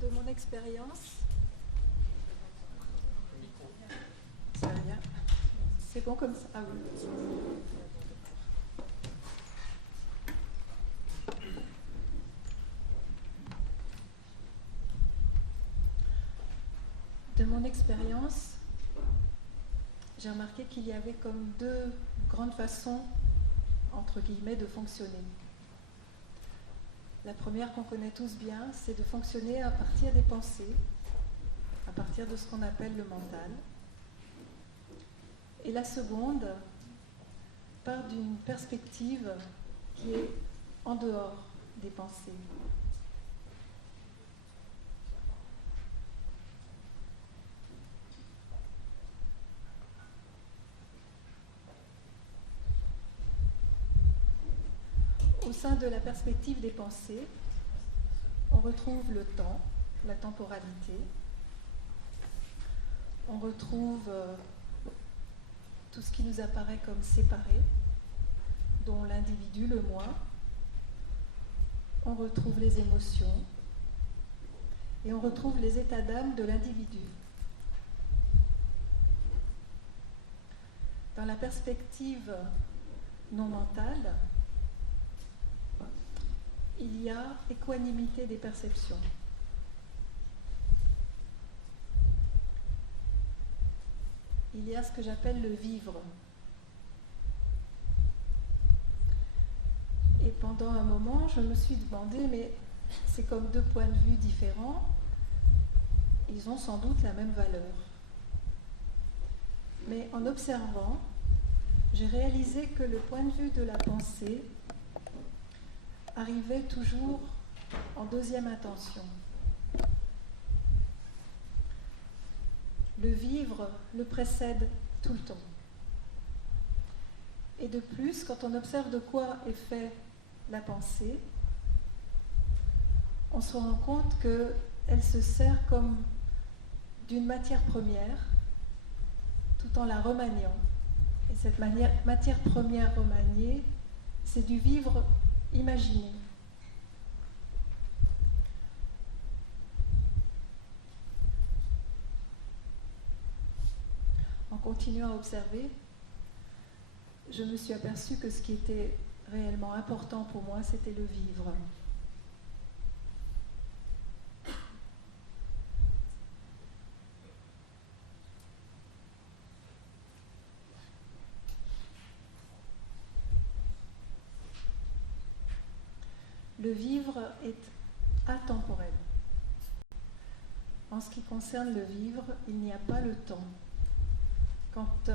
de mon expérience, ça va bien. C'est bon comme ça? Ah oui. De mon expérience, j'ai remarqué qu'il y avait comme deux grandes façons, entre guillemets, de fonctionner. La première qu'on connaît tous bien, c'est de fonctionner à partir des pensées, à partir de ce qu'on appelle le mental. Et la seconde part d'une perspective qui est en dehors des pensées. Au sein de la perspective des pensées, on retrouve le temps, la temporalité, on retrouve tout ce qui nous apparaît comme séparé, dont l'individu, le moi, on retrouve les émotions et on retrouve les états d'âme de l'individu. Dans la perspective non mentale, il y a équanimité des perceptions. Il y a ce que j'appelle le vivre. Et pendant un moment, je me suis demandé, mais c'est comme deux points de vue différents, ils ont sans doute la même valeur. Mais en observant, j'ai réalisé que le point de vue de la pensée arrivait toujours en deuxième intention. Le vivre le précède tout le temps. Et de plus, quand on observe de quoi est fait la pensée, on se rend compte qu'elle se sert comme d'une matière première, tout en la remaniant. Et cette matière première remaniée, c'est du vivre imaginé. En continuant à observer, je me suis aperçue que ce qui était réellement important pour moi, c'était le vivre. Le vivre est atemporel. En ce qui concerne le vivre, il n'y a pas le temps. Quand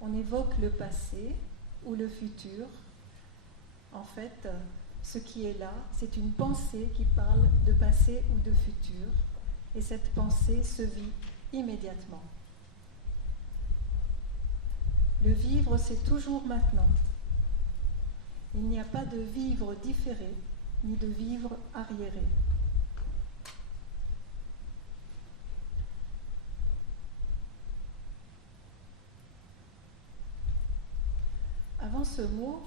on évoque le passé ou le futur, en fait, ce qui est là, c'est une pensée qui parle de passé ou de futur, et cette pensée se vit immédiatement. Le vivre, c'est toujours maintenant. Il n'y a pas de vivre différé, ni de vivre arriéré. Avant ce mot,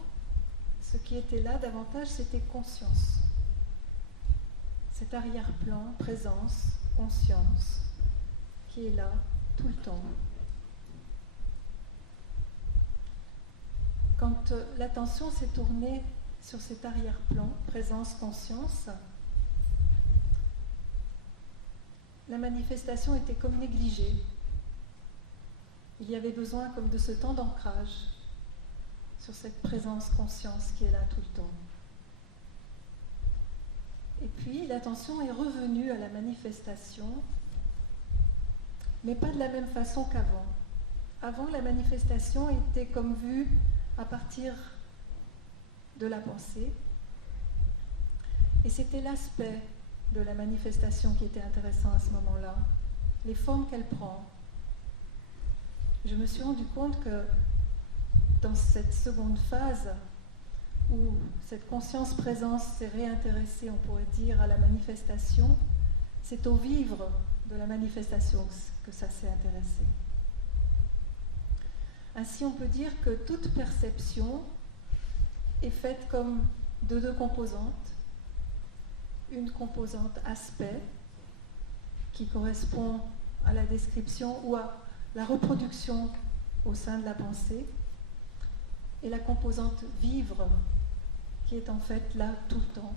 ce qui était là davantage, c'était conscience. Cet arrière-plan, présence, conscience, qui est là tout le temps. Quand l'attention s'est tournée sur cet arrière-plan, présence, conscience, la manifestation était comme négligée. Il y avait besoin comme de ce temps d'ancrage sur cette présence, conscience qui est là tout le temps. Et puis l'attention est revenue à la manifestation, mais pas de la même façon qu'avant. Avant, la manifestation était comme vue à partir de la pensée, et c'était l'aspect de la manifestation qui était intéressant à ce moment-là, les formes qu'elle prend. Je me suis rendu compte que dans cette seconde phase, où cette conscience-présence s'est réintéressée, on pourrait dire, à la manifestation, c'est au vivre de la manifestation que ça s'est intéressé. Ainsi, on peut dire que toute perception est faite comme de deux composantes. Une composante aspect qui correspond à la description ou à la reproduction au sein de la pensée, et la composante vivre, qui est en fait là tout le temps,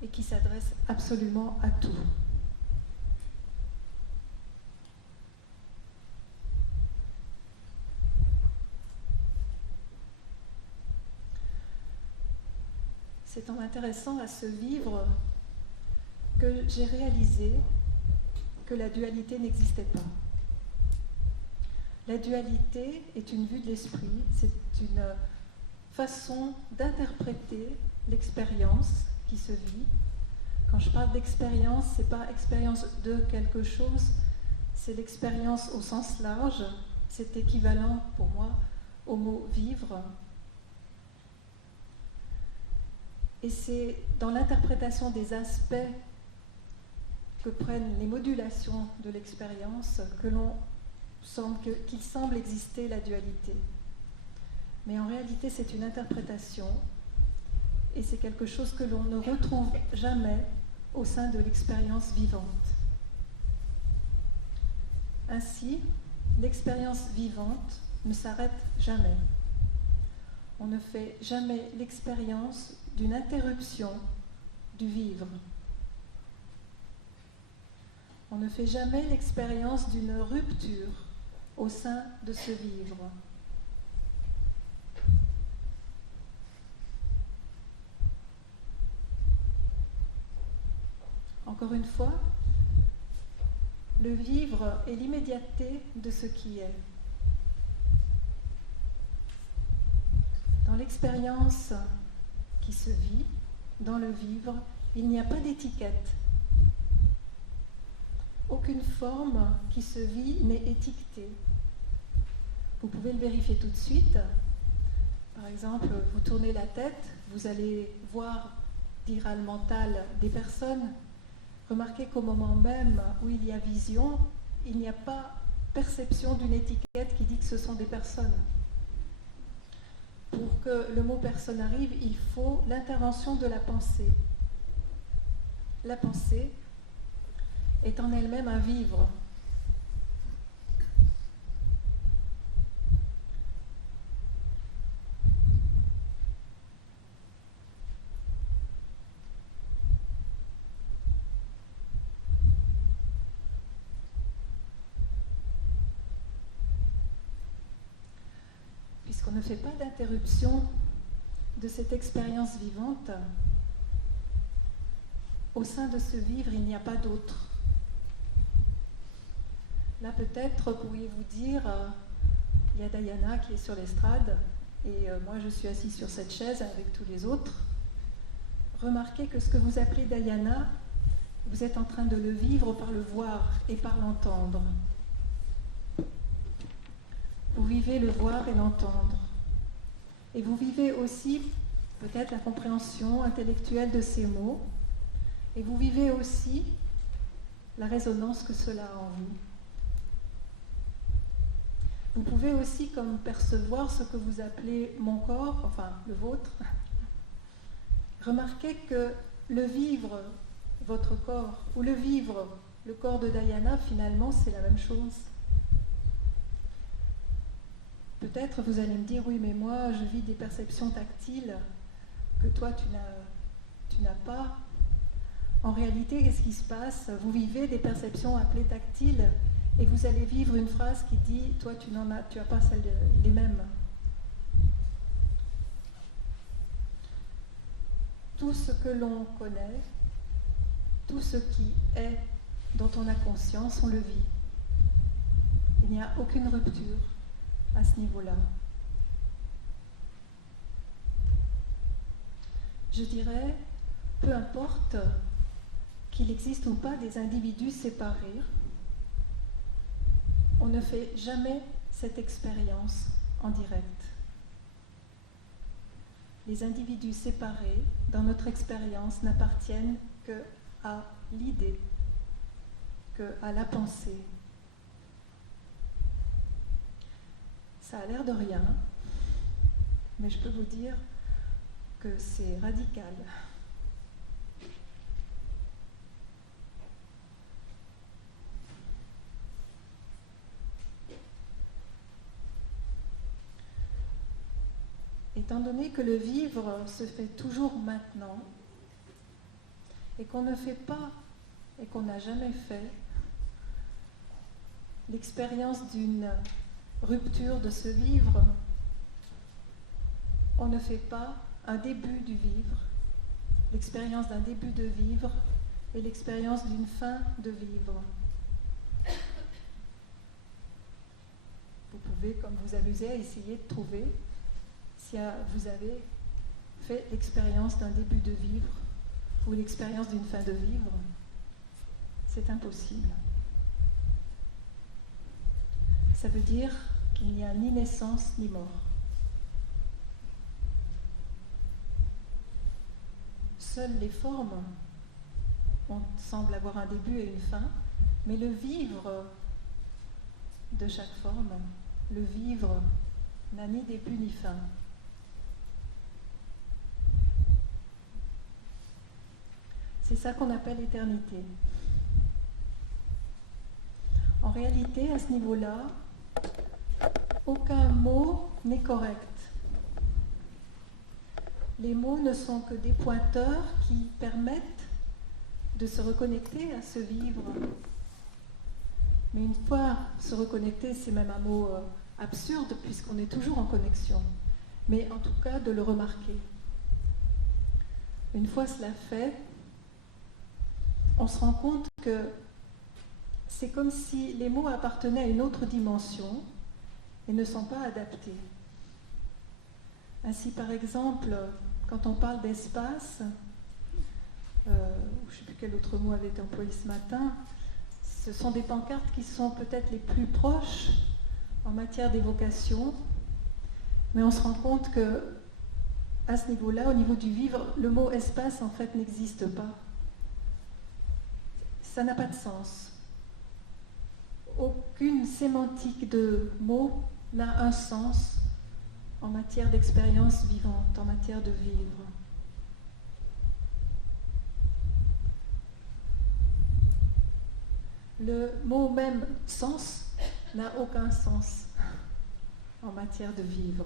et qui s'adresse absolument à tout. C'est en m'intéressant à ce vivre que j'ai réalisé que la dualité n'existait pas. La dualité est une vue de l'esprit, c'est une façon d'interpréter l'expérience qui se vit. Quand je parle d'expérience, ce n'est pas expérience de quelque chose, c'est l'expérience au sens large, c'est équivalent pour moi au mot vivre. Et c'est dans l'interprétation des aspects que prennent les modulations de l'expérience qu'il semble exister la dualité. Mais en réalité, c'est une interprétation et c'est quelque chose que l'on ne retrouve jamais au sein de l'expérience vivante. Ainsi, l'expérience vivante ne s'arrête jamais. On ne fait jamais l'expérience d'une interruption du vivre. On ne fait jamais l'expérience d'une rupture au sein de ce vivre. Encore une fois, le vivre est l'immédiateté de ce qui est. Dans l'expérience qui se vit, dans le vivre, il n'y a pas d'étiquette. Aucune forme qui se vit n'est étiquetée. Vous pouvez le vérifier tout de suite. Par exemple, vous tournez la tête, vous allez voir, dira le mental, des personnes. Remarquez qu'au moment même où il y a vision, il n'y a pas perception d'une étiquette qui dit que ce sont des personnes. Pour que le mot personne arrive, il faut l'intervention de la pensée. La pensée est en elle-même un vivre. Puisqu'on ne fait pas d'interruption de cette expérience vivante, au sein de ce vivre, il n'y a pas d'autre. Là, peut-être, pourriez-vous dire, il y a Diana qui est sur l'estrade, et moi, je suis assise sur cette chaise avec tous les autres. Remarquez que ce que vous appelez Diana, vous êtes en train de le vivre par le voir et par l'entendre. Vous vivez le voir et l'entendre. Et vous vivez aussi peut-être la compréhension intellectuelle de ces mots. Et vous vivez aussi la résonance que cela a en vous. Vous pouvez aussi comme percevoir ce que vous appelez mon corps, enfin le vôtre. Remarquez que le vivre, votre corps, ou le vivre, le corps de Diana, finalement, c'est la même chose. Peut-être vous allez me dire, oui, mais moi, je vis des perceptions tactiles que toi, tu n'as pas. En réalité, qu'est-ce qui se passe? Vous vivez des perceptions appelées tactiles et vous allez vivre une phrase qui dit, toi, tu n'as pas les mêmes. Tout ce que l'on connaît, tout ce qui est, dont on a conscience, on le vit. Il n'y a aucune rupture à ce niveau-là. Je dirais, peu importe qu'il existe ou pas des individus séparés, on ne fait jamais cette expérience en direct. Les individus séparés, dans notre expérience, n'appartiennent qu'à l'idée, qu'à la pensée. Ça a l'air de rien, mais je peux vous dire que c'est radical. étant donné que le vivre se fait toujours maintenant, et qu'on ne fait pas, et qu'on n'a jamais fait, l'expérience d'une rupture de ce vivre, on ne fait pas un début du vivre, l'expérience d'un début de vivre et l'expérience d'une fin de vivre. Vous pouvez, comme vous amusez, à essayer de trouver si vous avez fait l'expérience d'un début de vivre ou l'expérience d'une fin de vivre. C'est impossible. Ça veut dire qu'il n'y a ni naissance ni mort. Seules les formes semblent avoir un début et une fin, mais le vivre de chaque forme, le vivre n'a ni début ni fin. C'est ça qu'on appelle l'éternité. En réalité, à ce niveau-là, aucun mot n'est correct. Les mots ne sont que des pointeurs qui permettent de se reconnecter à ce vivre. Mais une fois se reconnecter, c'est même un mot absurde puisqu'on est toujours en connexion. Mais en tout cas, de le remarquer. Une fois cela fait, on se rend compte que c'est comme si les mots appartenaient à une autre dimension et ne sont pas adaptés. Ainsi, par exemple, quand on parle d'espace, je ne sais plus quel autre mot avait été employé ce matin, ce sont des pancartes qui sont peut-être les plus proches en matière d'évocation, mais on se rend compte que à ce niveau-là, au niveau du vivre, le mot espace en fait n'existe pas. Ça n'a pas de sens. Aucune sémantique de mot n'a un sens en matière d'expérience vivante, en matière de vivre. Le mot même sens n'a aucun sens en matière de vivre.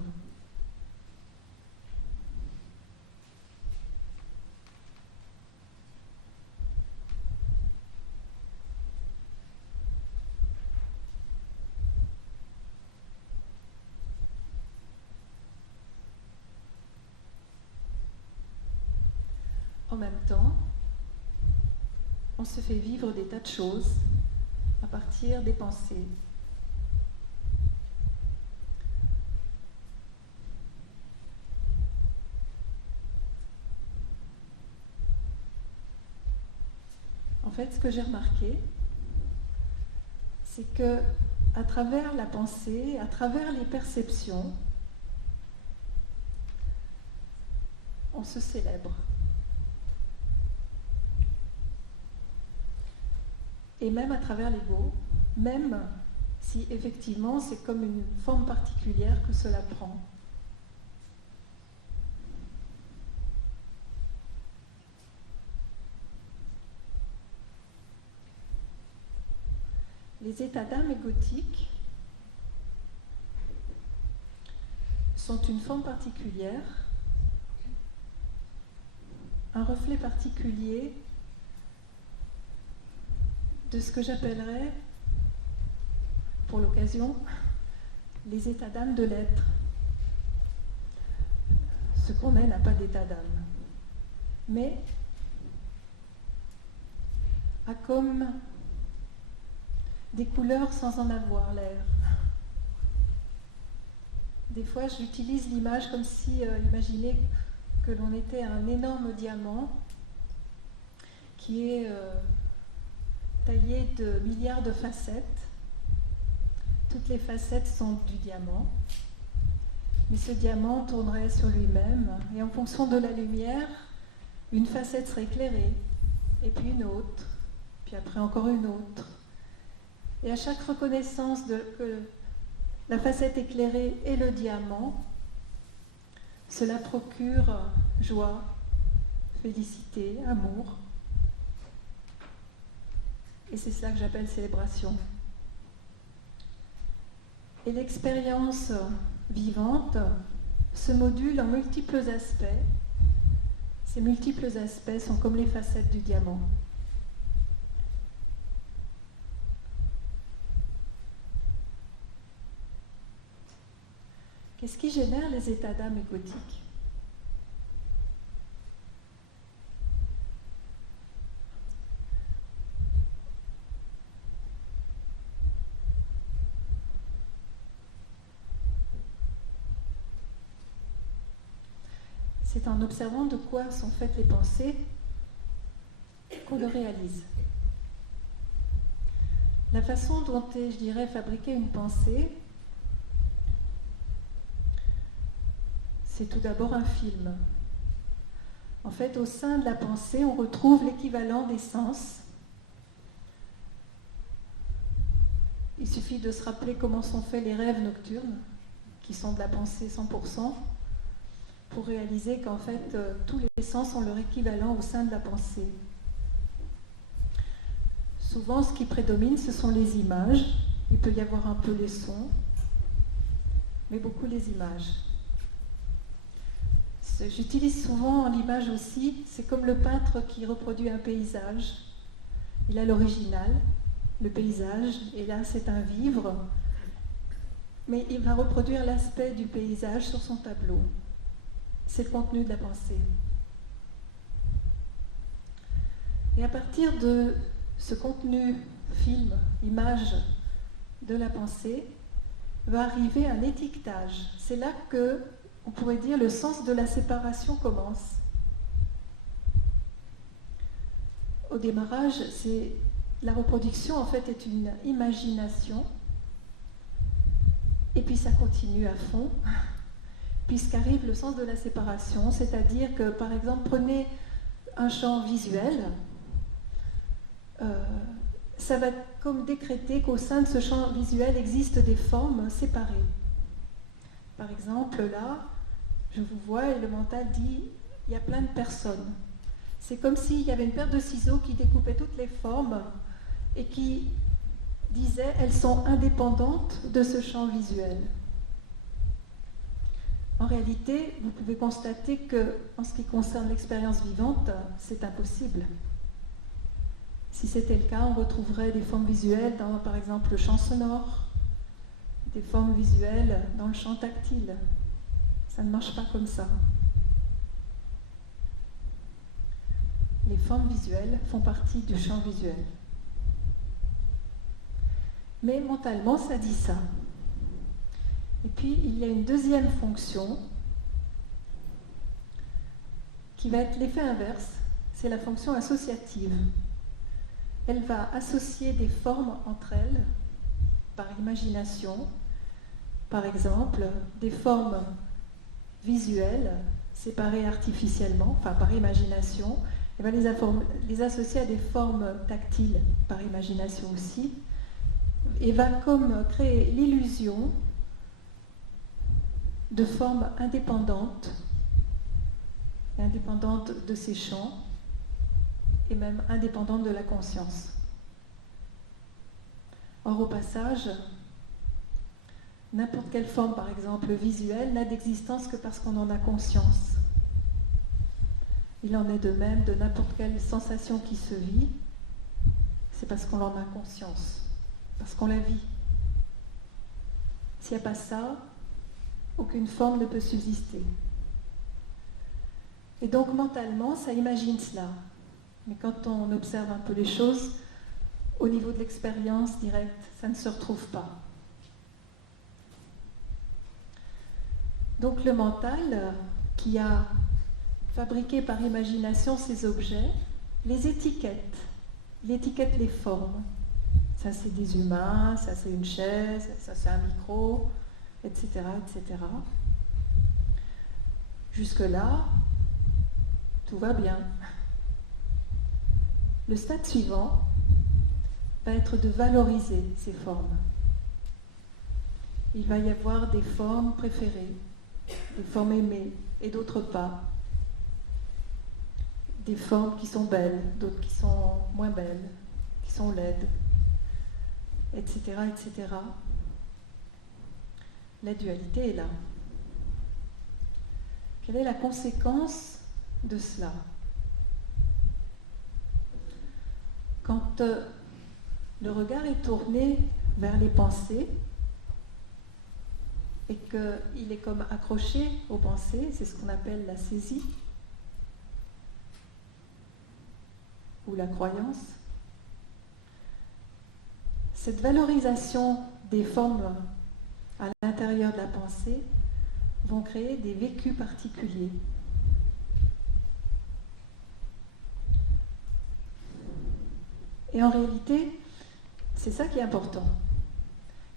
En même temps, on se fait vivre des tas de choses à partir des pensées. En fait, ce que j'ai remarqué, c'est que à travers la pensée, à travers les perceptions, on se célèbre. Et même à travers l'ego, même si effectivement c'est comme une forme particulière que cela prend. Les états d'âme égotiques sont une forme particulière, un reflet particulier de ce que j'appellerais, pour l'occasion, les états d'âme de l'être. Ce qu'on est n'a pas d'état d'âme, mais a comme des couleurs sans en avoir l'air. Des fois, j'utilise l'image comme si, imaginez que l'on était un énorme diamant qui est taillé de milliards de facettes. Toutes les facettes sont du diamant, mais ce diamant tournerait sur lui-même, et en fonction de la lumière, une facette serait éclairée, et puis une autre, puis après encore une autre. Et à chaque reconnaissance que la facette éclairée est le diamant, cela procure joie, félicité, amour. Et c'est cela que j'appelle célébration. Et l'expérience vivante se module en multiples aspects. Ces multiples aspects sont comme les facettes du diamant. Qu'est-ce qui génère les états d'âme égotiques ? C'est en observant de quoi sont faites les pensées qu'on le réalise. La façon dont est, je dirais, fabriquée une pensée, c'est tout d'abord un film. En fait, au sein de la pensée, on retrouve l'équivalent des sens. Il suffit de se rappeler comment sont faits les rêves nocturnes, qui sont de la pensée 100%, pour réaliser qu'en fait, tous les sens ont leur équivalent au sein de la pensée. Souvent, ce qui prédomine, ce sont les images. Il peut y avoir un peu les sons, mais beaucoup les images. J'utilise souvent l'image aussi, c'est comme le peintre qui reproduit un paysage. Il a l'original, le paysage, et là c'est un vivre, mais il va reproduire l'aspect du paysage sur son tableau. C'est le contenu de la pensée. Et à partir de ce contenu, film, image de la pensée, va arriver un étiquetage. C'est là que on pourrait dire le sens de la séparation commence. Au démarrage, la reproduction en fait est une imagination, et puis ça continue à fond, puisqu'arrive le sens de la séparation, c'est-à-dire que, par exemple, prenez un champ visuel, ça va comme décréter qu'au sein de ce champ visuel existent des formes séparées. Par exemple, là, je vous vois et le mental dit il y a plein de personnes. C'est comme s'il y avait une paire de ciseaux qui découpait toutes les formes et qui disait elles sont indépendantes de ce champ visuel. En réalité, vous pouvez constater que, en ce qui concerne l'expérience vivante, c'est impossible. Si c'était le cas, on retrouverait des formes visuelles dans, par exemple, le champ sonore, des formes visuelles dans le champ tactile. Ça ne marche pas comme ça. Les formes visuelles font partie du champ visuel. Mais mentalement, ça dit ça. Et puis, il y a une deuxième fonction qui va être l'effet inverse, c'est la fonction associative. Elle va associer des formes entre elles, par imagination, par exemple, des formes visuelles séparées artificiellement, enfin par imagination, elle va les associer à des formes tactiles par imagination aussi, et va comme créer l'illusion de formes indépendantes de ces champs, et même indépendantes de la conscience. Or, au passage, n'importe quelle forme, par exemple visuelle, n'a d'existence que parce qu'on en a conscience. Il en est de même de n'importe quelle sensation qui se vit, c'est parce qu'on en a conscience, parce qu'on la vit. S'il n'y a pas ça, aucune forme ne peut subsister. Et donc mentalement, ça imagine cela. Mais quand on observe un peu les choses, au niveau de l'expérience directe, ça ne se retrouve pas. Donc le mental, qui a fabriqué par imagination ces objets, les étiquette. Il étiquette les formes. Ça c'est des humains, ça c'est une chaise, ça c'est un micro, etc., etc. Jusque-là, tout va bien. Le stade suivant va être de valoriser ces formes. Il va y avoir des formes préférées, des formes aimées et d'autres pas. Des formes qui sont belles, d'autres qui sont moins belles, qui sont laides, etc., etc. La dualité est là. Quelle est la conséquence de cela? Quand le regard est tourné vers les pensées et qu'il est comme accroché aux pensées, c'est ce qu'on appelle la saisie ou la croyance. Cette valorisation des formes à l'intérieur de la pensée vont créer des vécus particuliers. Et en réalité, c'est ça qui est important.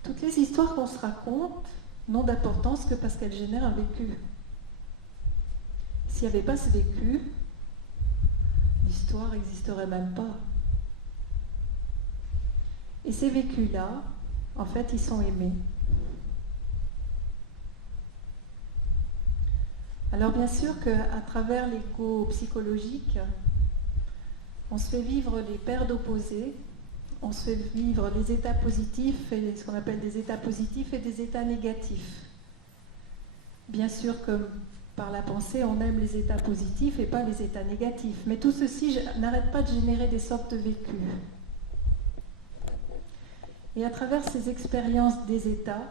Toutes les histoires qu'on se raconte n'ont d'importance que parce qu'elles génèrent un vécu. S'il n'y avait pas ce vécu, l'histoire n'existerait même pas. Et ces vécus-là, en fait, ils sont aimés. Alors bien sûr qu'à travers l'écho psychologique, on se fait vivre les paires d'opposés, on se fait vivre les états positifs et ce qu'on appelle des états positifs et des états négatifs. Bien sûr que par la pensée, on aime les états positifs et pas les états négatifs, mais tout ceci n'arrête pas de générer des sortes de vécus. Et à travers ces expériences des états,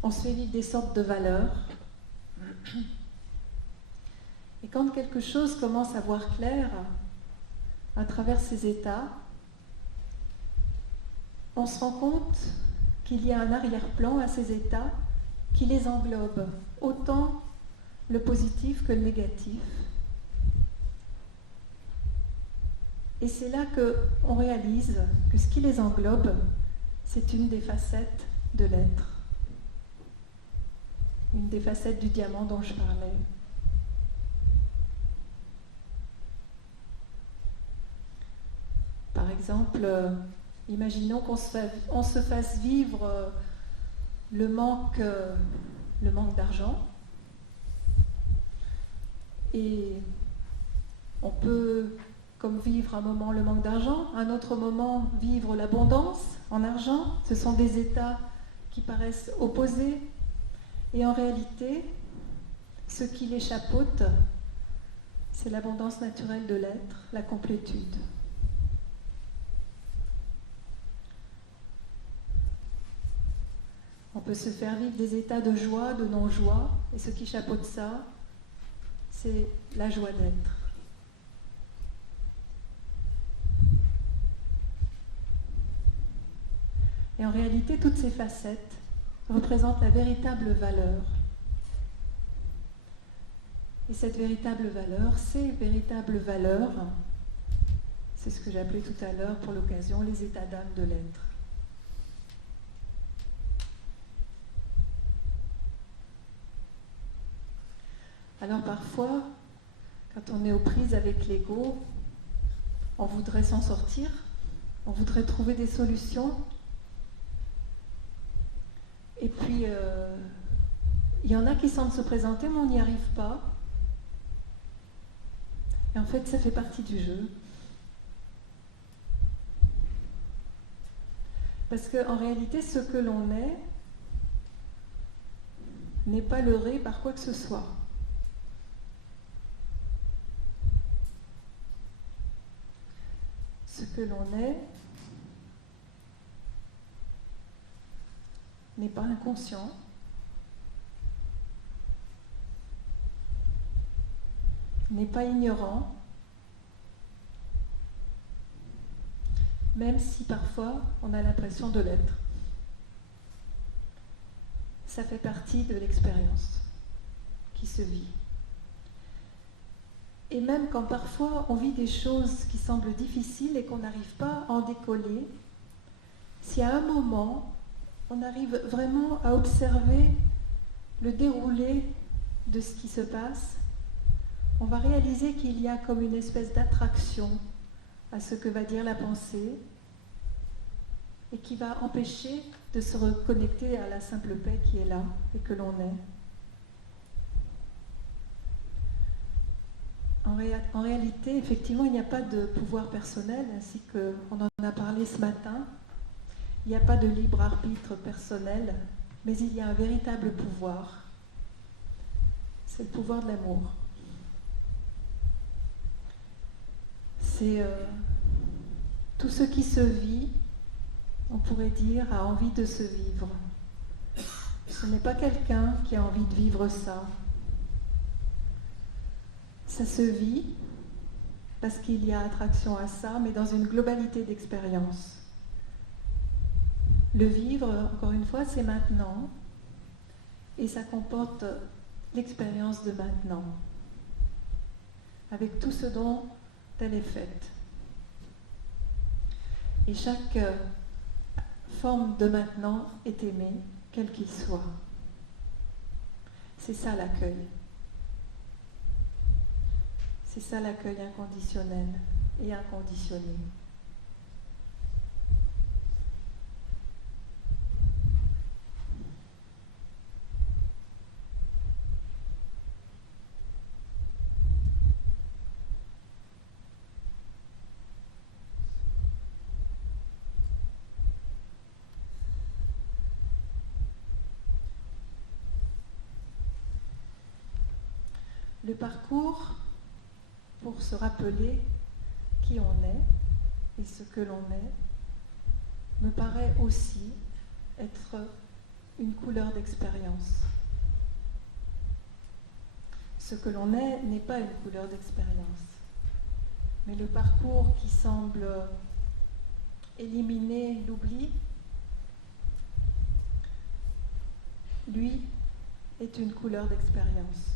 on se fait vivre des sortes de valeurs. Et quand quelque chose commence à voir clair à travers ces états, on se rend compte qu'il y a un arrière-plan à ces états qui les englobe, autant le positif que le négatif. Et c'est là qu'on réalise que ce qui les englobe, c'est une des facettes de l'être. Une des facettes du diamant dont je parlais. Par exemple, imaginons qu'on se fasse vivre le manque d'argent. Et on peut, comme vivre un moment le manque d'argent, un autre moment vivre l'abondance en argent. Ce sont des états qui paraissent opposés. Et en réalité, ce qui les chapeaute, c'est l'abondance naturelle de l'être, la complétude. On peut se faire vivre des états de joie, de non-joie, et ce qui chapeaute ça, c'est la joie d'être. Et en réalité, toutes ces facettes représentent la véritable valeur. Et cette véritable valeur, ces véritables valeurs, c'est ce que j'appelais tout à l'heure pour l'occasion les états d'âme de l'être. Alors parfois, quand on est aux prises avec l'ego, on voudrait s'en sortir, on voudrait trouver des solutions. Et puis, il y en a qui semblent se présenter, mais on n'y arrive pas. Et en fait, ça fait partie du jeu. Parce qu'en réalité, ce que l'on est n'est pas leurré par quoi que ce soit. Ce que l'on est n'est pas inconscient, n'est pas ignorant, même si parfois on a l'impression de l'être. Ça fait partie de l'expérience qui se vit. Et même quand parfois on vit des choses qui semblent difficiles et qu'on n'arrive pas à en décoller, si à un moment on arrive vraiment à observer le déroulé de ce qui se passe, on va réaliser qu'il y a comme une espèce d'attraction à ce que va dire la pensée et qui va empêcher de se reconnecter à la simple paix qui est là et que l'on est. En réalité, effectivement, il n'y a pas de pouvoir personnel, ainsi qu'on en a parlé ce matin. Il n'y a pas de libre arbitre personnel, mais il y a un véritable pouvoir c'est le pouvoir de l'amour. C'est tout ce qui se vit, on pourrait dire, a envie de se vivre. Ce n'est pas quelqu'un qui a envie de vivre ça. Ça se vit parce qu'il y a attraction à ça, mais dans une globalité d'expérience. Le vivre, encore une fois, c'est maintenant, et ça comporte l'expérience de maintenant, avec tout ce dont elle est faite. Et chaque forme de maintenant est aimée, quel qu'il soit. C'est ça l'accueil. C'est ça l'accueil inconditionnel et inconditionné. Le parcours, pour se rappeler qui on est et ce que l'on est, me paraît aussi être une couleur d'expérience. Ce que l'on est n'est pas une couleur d'expérience, mais le parcours qui semble éliminer l'oubli, lui, est une couleur d'expérience.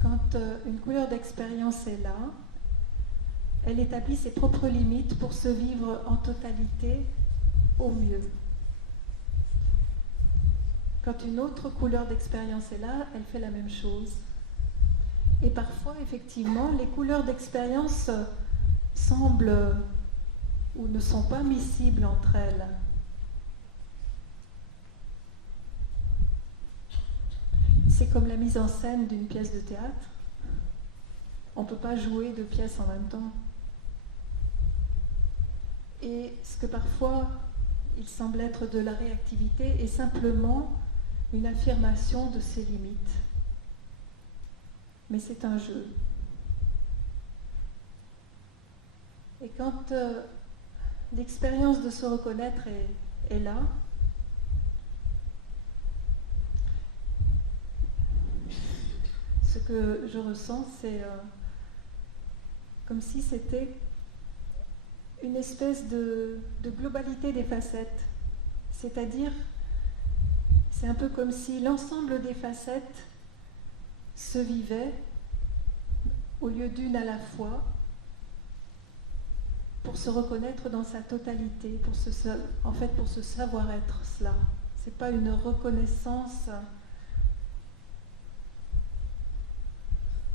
Quand une couleur d'expérience est là, elle établit ses propres limites pour se vivre en totalité au mieux. Quand une autre couleur d'expérience est là, elle fait la même chose. Et parfois, effectivement, les couleurs d'expérience semblent ou ne sont pas miscibles entre elles. C'est comme la mise en scène d'une pièce de théâtre. On ne peut pas jouer deux pièces en même temps. Et ce que parfois il semble être de la réactivité est simplement une affirmation de ses limites. Mais c'est un jeu. Et quand l'expérience de se reconnaître est là, ce que je ressens, c'est comme si c'était une espèce de globalité des facettes. C'est-à-dire, c'est un peu comme si l'ensemble des facettes se vivait au lieu d'une à la fois, pour se reconnaître dans sa totalité, pour se savoir être cela. C'est pas une reconnaissance.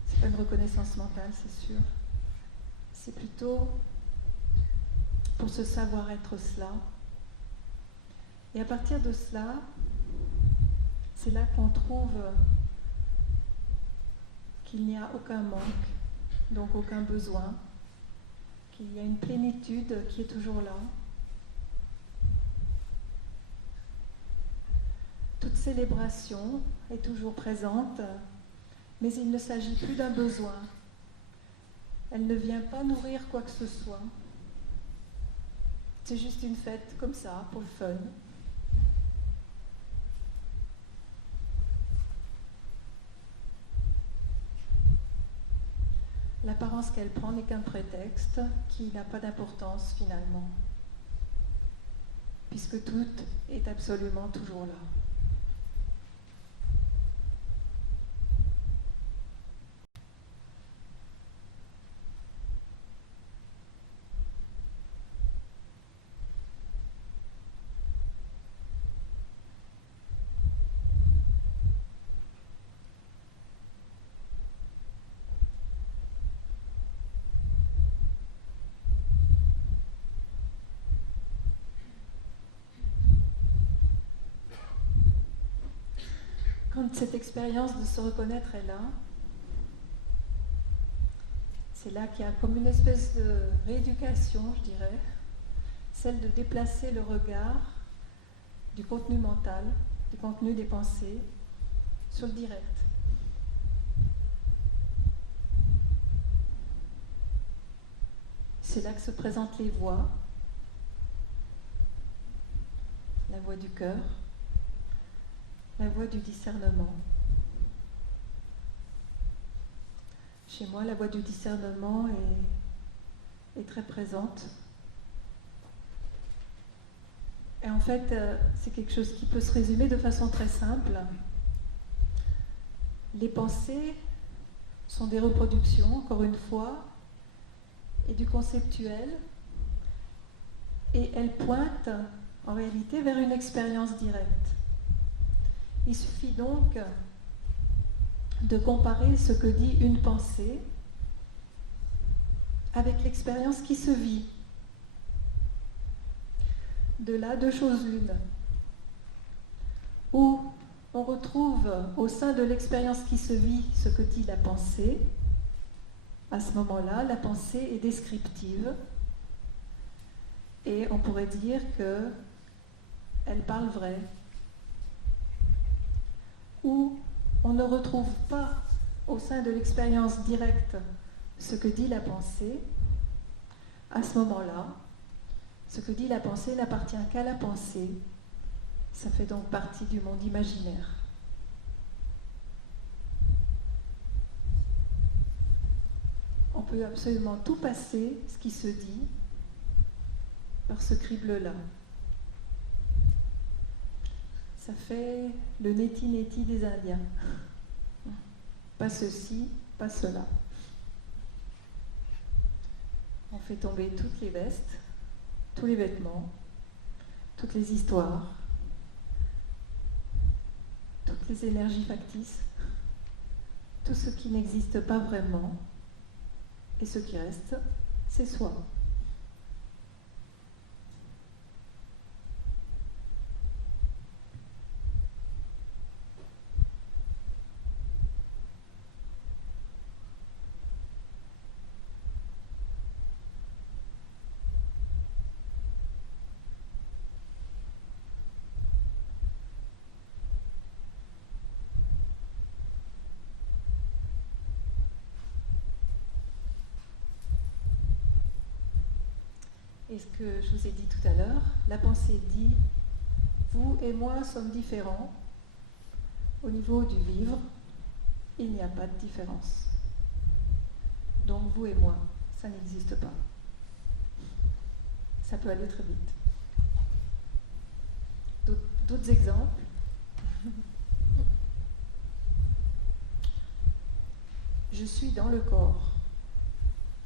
C'est pas une reconnaissance mentale, c'est sûr. C'est plutôt pour se savoir être cela. Et à partir de cela, c'est là qu'on trouve qu'il n'y a aucun manque, donc aucun besoin, qu'il y a une plénitude qui est toujours là. Toute célébration est toujours présente, mais il ne s'agit plus d'un besoin. Elle ne vient pas nourrir quoi que ce soit. C'est juste une fête comme ça, pour le fun. L'apparence qu'elle prend n'est qu'un prétexte qui n'a pas d'importance finalement, puisque tout est absolument toujours là. Quand cette expérience de se reconnaître est là, c'est là qu'il y a comme une espèce de rééducation, je dirais, celle de déplacer le regard du contenu mental, du contenu des pensées, sur le direct. C'est là que se présentent les voix, la voix du cœur, la voix du discernement. Chez moi, la voix du discernement est très présente. Et en fait, c'est quelque chose qui peut se résumer de façon très simple. Les pensées sont des reproductions, encore une fois, et du conceptuel, et elles pointent en réalité vers une expérience directe. Il suffit donc de comparer ce que dit une pensée avec l'expérience qui se vit. De là, deux choses l'une. Où on retrouve au sein de l'expérience qui se vit ce que dit la pensée. À ce moment-là, la pensée est descriptive et on pourrait dire qu'elle parle vrai. Où on ne retrouve pas au sein de l'expérience directe ce que dit la pensée, à ce moment-là, ce que dit la pensée n'appartient qu'à la pensée. Ça fait donc partie du monde imaginaire. On peut absolument tout passer, ce qui se dit, par ce crible-là. Ça fait le neti-neti des Indiens. Pas ceci, pas cela. On fait tomber toutes les vestes, tous les vêtements, toutes les histoires, toutes les énergies factices, tout ce qui n'existe pas vraiment, et ce qui reste, c'est soi. Et ce que je vous ai dit tout à l'heure, la pensée dit « Vous et moi sommes différents. Au niveau du vivre, il n'y a pas de différence. Donc vous et moi, ça n'existe pas. » Ça peut aller très vite. D'autres exemples? Je suis dans le corps.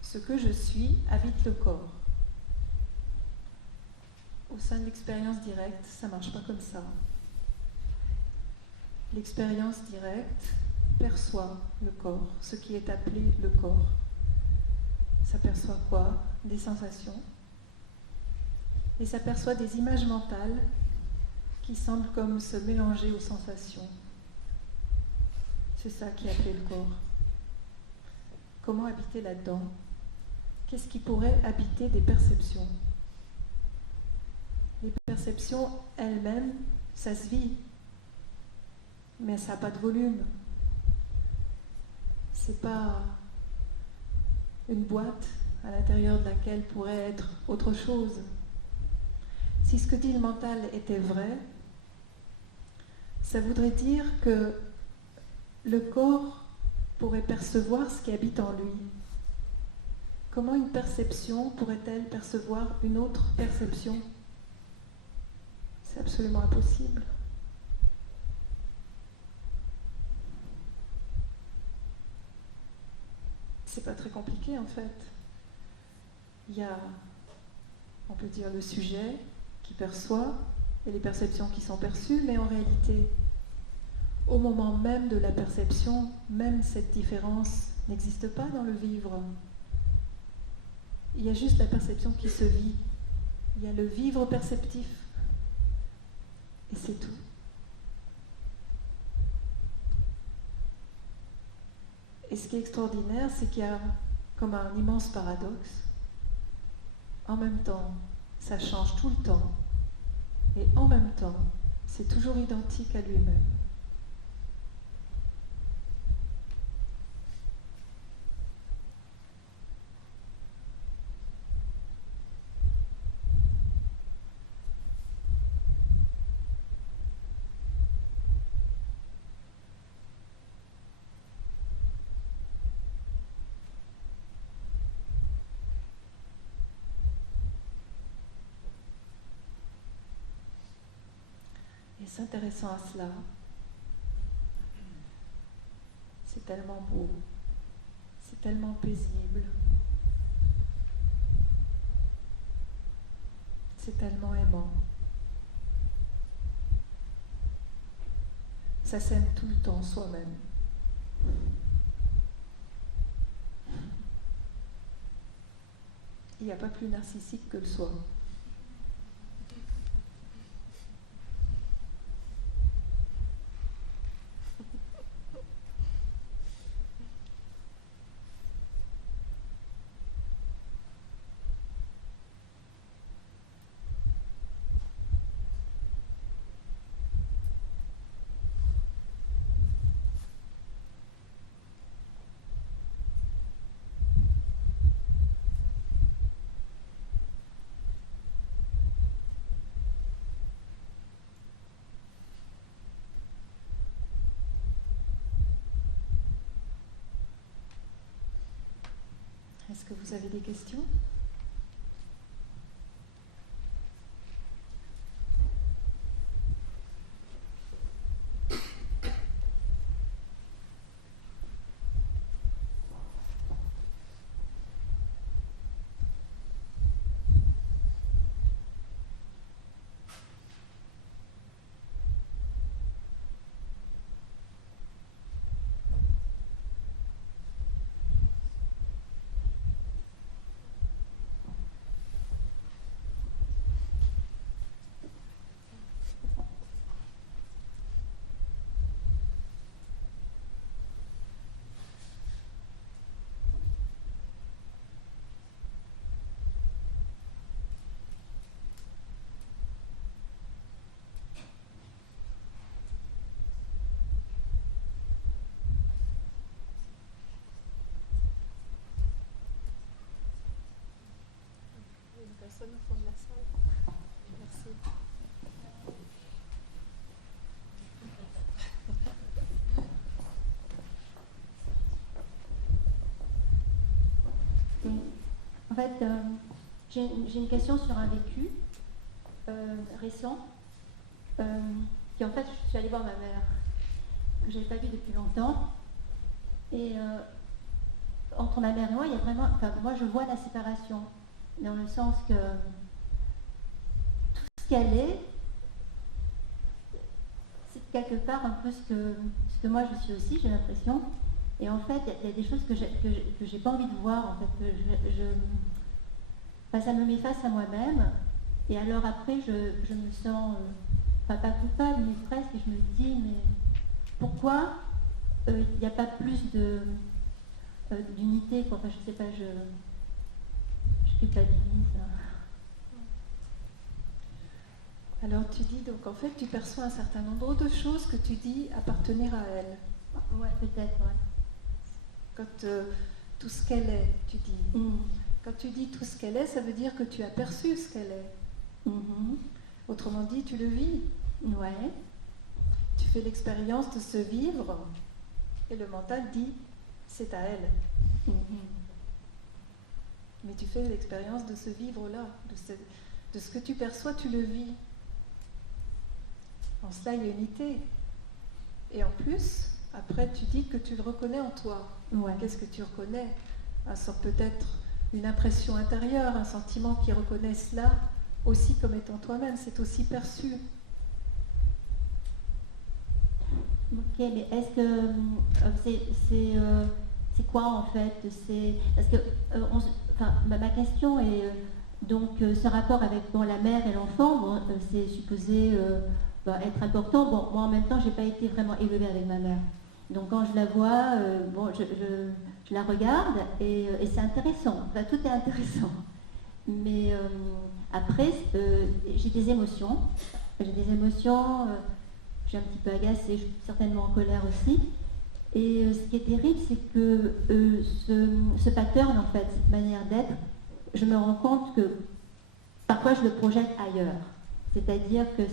Ce que je suis habite le corps. Au sein de l'expérience directe, ça ne marche pas comme ça. L'expérience directe perçoit le corps, ce qui est appelé le corps. Ça perçoit quoi? Des sensations. Et ça perçoit des images mentales qui semblent comme se mélanger aux sensations. C'est ça qui est appelé le corps. Comment habiter là-dedans? Qu'est-ce qui pourrait habiter des perceptions? Les perceptions elles-mêmes, ça se vit, mais ça n'a pas de volume. C'est pas une boîte à l'intérieur de laquelle pourrait être autre chose. Si ce que dit le mental était vrai, ça voudrait dire que le corps pourrait percevoir ce qui habite en lui. Comment une perception pourrait-elle percevoir une autre perception? C'est absolument impossible. C'est pas très compliqué en fait. Il y a, on peut dire, le sujet qui perçoit et les perceptions qui sont perçues, mais en réalité, au moment même de la perception, même cette différence n'existe pas dans le vivre. Il y a juste la perception qui se vit. Il y a le vivre perceptif. Et c'est tout. Et ce qui est extraordinaire, c'est qu'il y a comme un immense paradoxe. En même temps, ça change tout le temps. Et en même temps, C'est toujours identique à lui-même. Et s'intéressant à cela, c'est tellement beau, c'est tellement paisible, c'est tellement aimant. Ça s'aime tout le temps soi-même. Il n'y a pas plus narcissique que le soi. Est-ce que vous avez des questions ? Personne au fond de la salle. Merci. En fait, j'ai une question sur un vécu récent. Qui en fait, je suis allée voir ma mère, que je n'avais pas vue depuis longtemps. Et entre ma mère et moi, il y a vraiment. Enfin, moi, je vois la séparation. Dans le sens que tout ce qu'elle est, c'est quelque part un peu ce que moi je suis aussi, j'ai l'impression. Et en fait, il y a des choses que j'ai pas envie de voir, en fait. Ça me met face à moi-même. Et alors après, je me sens, pas coupable, mais presque, et je me dis, mais pourquoi il n'y a pas plus d'unité, quoi. Enfin, je sais pas, je culpabilise. Alors tu dis, donc en fait tu perçois un certain nombre de choses que tu dis appartenir à elle. Ouais, peut-être, ouais. Quand tout ce qu'elle est, tu dis. Quand tu dis tout ce qu'elle est, ça veut dire que tu as perçu ce qu'elle est. Autrement dit, tu le vis. Ouais. Tu fais l'expérience de se vivre et le mental dit, c'est à elle. Mais tu fais l'expérience de ce vivre-là, de ce que tu perçois, tu le vis. En cela, il y a unité. Et en plus, après, tu dis que tu le reconnais en toi. Ouais. Qu'est-ce que tu reconnais ? Peut-être une impression intérieure, un sentiment qui reconnaît cela aussi comme étant toi-même. C'est aussi perçu. Ok, mais est-ce que c'est quoi en fait ? Parce que ma question est donc ce rapport avec la mère et l'enfant, c'est supposé être important. Bon, moi en même temps, j'ai pas été vraiment élevée avec ma mère. Donc quand je la vois, je la regarde et c'est intéressant. Enfin, tout est intéressant. Mais après, j'ai des émotions j'ai des émotions, je suis un petit peu agacée, je suis certainement en colère aussi. Et ce qui est terrible, c'est que ce pattern, en fait, cette manière d'être, je me rends compte que parfois je le projette ailleurs. C'est-à-dire que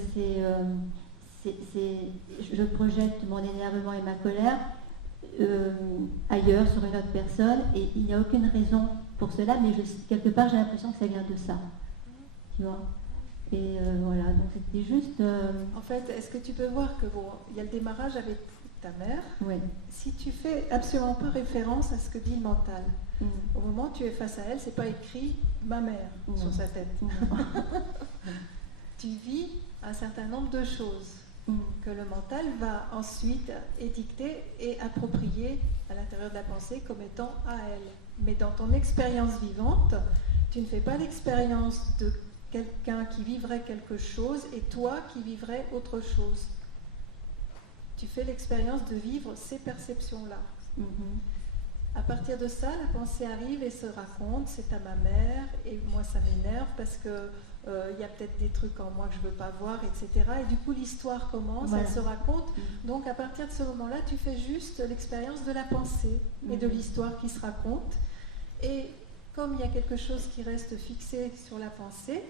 je projette mon énervement et ma colère ailleurs, sur une autre personne, et il n'y a aucune raison pour cela, mais quelque part j'ai l'impression que ça vient de ça. Tu vois ? Et voilà, donc c'était juste... En fait, est-ce que tu peux voir que bon, il y a le démarrage avec ta mère. Oui. Si tu fais absolument pas référence à ce que dit le mental, au moment où tu es face à elle, c'est pas écrit ma mère sur sa tête. Tu vis un certain nombre de choses que le mental va ensuite étiqueter et approprier à l'intérieur de la pensée comme étant à elle. Mais dans ton expérience vivante, tu ne fais pas l'expérience de quelqu'un qui vivrait quelque chose et toi qui vivrais autre chose. Tu fais l'expérience de vivre ces perceptions-là. À partir de ça, la pensée arrive et se raconte, c'est à ma mère, et moi ça m'énerve parce que il y a peut-être des trucs en moi que je ne veux pas voir, etc. Et du coup, l'histoire commence, elle se raconte. Donc, à partir de ce moment-là, tu fais juste l'expérience de la pensée et de l'histoire qui se raconte. Et comme il y a quelque chose qui reste fixé sur la pensée,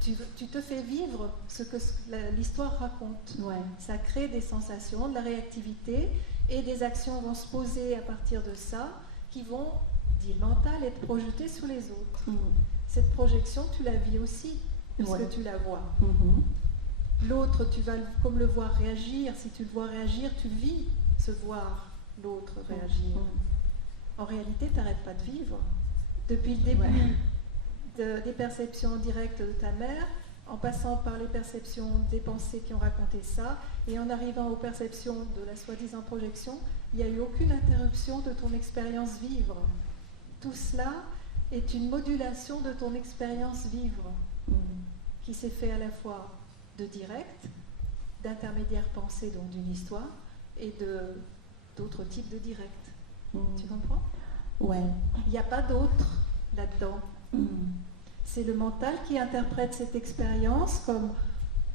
tu te fais vivre ce que l'histoire raconte. Ça crée des sensations, de la réactivité, et des actions vont se poser à partir de ça, qui vont, dit le mental, être projetées sur les autres. Cette projection, tu la vis aussi, puisque tu la vois. L'autre, tu vas comme le voir réagir. Si tu le vois réagir, tu vis ce voir l'autre réagir. En réalité, tu n'arrêtes pas de vivre. Depuis le début des perceptions directes de ta mère, en passant par les perceptions des pensées qui ont raconté ça, et en arrivant aux perceptions de la soi-disant projection, il n'y a eu aucune interruption de ton expérience vivre. Tout cela est une modulation de ton expérience vivre, qui s'est fait à la fois de direct, d'intermédiaire pensée, donc d'une histoire, et d'autres types de direct. Tu comprends ? Ouais. Il n'y a pas d'autre là-dedans. C'est le mental qui interprète cette expérience comme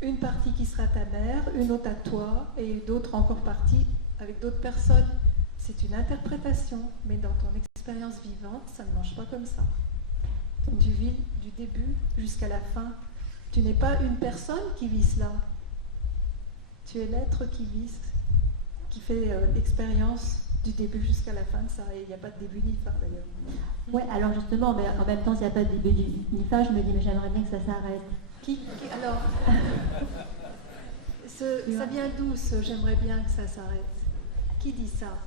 une partie qui sera ta mère, une autre à toi, et d'autres encore parties avec d'autres personnes. C'est une interprétation, mais dans ton expérience vivante, ça ne marche pas comme ça. Donc, tu vis du début jusqu'à la fin. Tu n'es pas une personne qui vit cela. Tu es l'être qui vit, qui fait l'expérience du début jusqu'à la fin de ça. Et il n'y a pas de début ni fin d'ailleurs. Oui, alors justement, mais en même temps, s'il n'y a pas de début ni fin, je me dis, mais j'aimerais bien que ça s'arrête. Alors, ça vient d'où j'aimerais bien que ça s'arrête? Qui dit ça?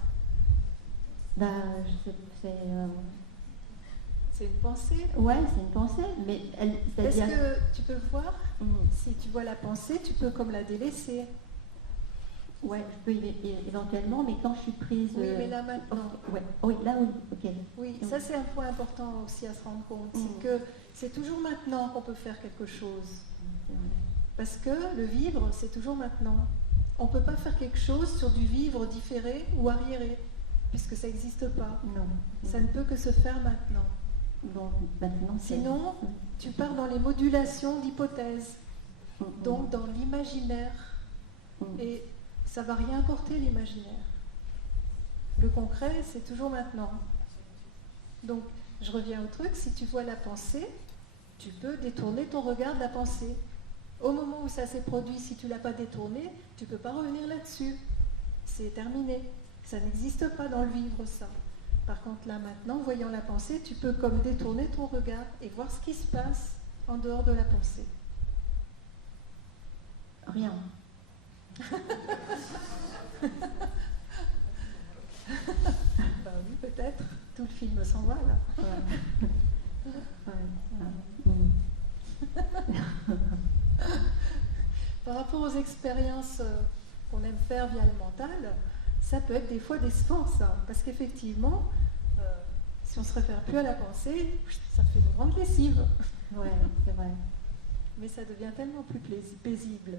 C'est une pensée? Ouais, c'est une pensée, mais est-ce que tu peux voir? Si tu vois la pensée, tu peux comme la délaisser. Ouais, je peux éventuellement, mais quand je suis prise... Oui, mais là maintenant. Oui, là oui, ok. Oui, ça c'est un point important aussi à se rendre compte, c'est que c'est toujours maintenant qu'on peut faire quelque chose. Parce que le vivre, c'est toujours maintenant. On ne peut pas faire quelque chose sur du vivre différé ou arriéré, puisque ça n'existe pas. Non. Ça ne peut que se faire maintenant. Donc, maintenant sinon, tu pars dans les modulations d'hypothèses, donc dans l'imaginaire. Et ça ne va rien apporter, l'imaginaire. Le concret, c'est toujours maintenant. Donc, je reviens au truc, si tu vois la pensée, tu peux détourner ton regard de la pensée. Au moment où ça s'est produit, si tu ne l'as pas détourné, tu ne peux pas revenir là-dessus. C'est terminé. Ça n'existe pas dans le vivre, ça. Par contre, là, maintenant, voyant la pensée, tu peux comme détourner ton regard et voir ce qui se passe en dehors de la pensée. Rien. Ben oui, peut-être. Tout le film s'en va, là. Par rapport aux expériences qu'on aime faire via le mental, ça peut être des fois décevant, ça. Parce qu'effectivement, si on ne se réfère plus à la pensée, ça fait une grande lessive. Ouais, c'est vrai. Mais ça devient tellement plus paisible.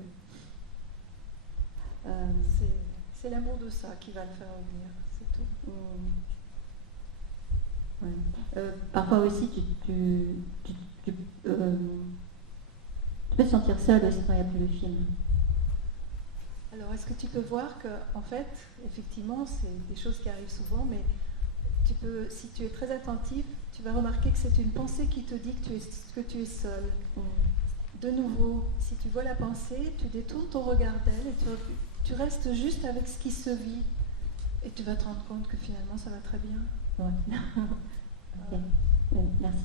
C'est l'amour de ça qui va le faire revenir, c'est tout. Parfois aussi, peut se sentir seul aussi quand il n'y a plus le film. Alors, est-ce que tu peux voir que, en fait, effectivement, c'est des choses qui arrivent souvent, mais tu peux, si tu es très attentif, tu vas remarquer que c'est une pensée qui te dit que tu es seul. De nouveau, si tu vois la pensée, tu détournes ton regard d'elle et tu restes juste avec ce qui se vit. Et tu vas te rendre compte que finalement, ça va très bien. Ouais. Ok. Merci.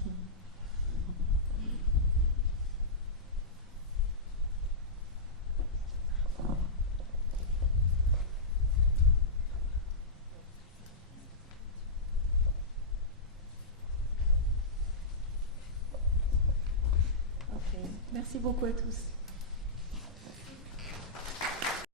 Ok. Merci beaucoup à tous.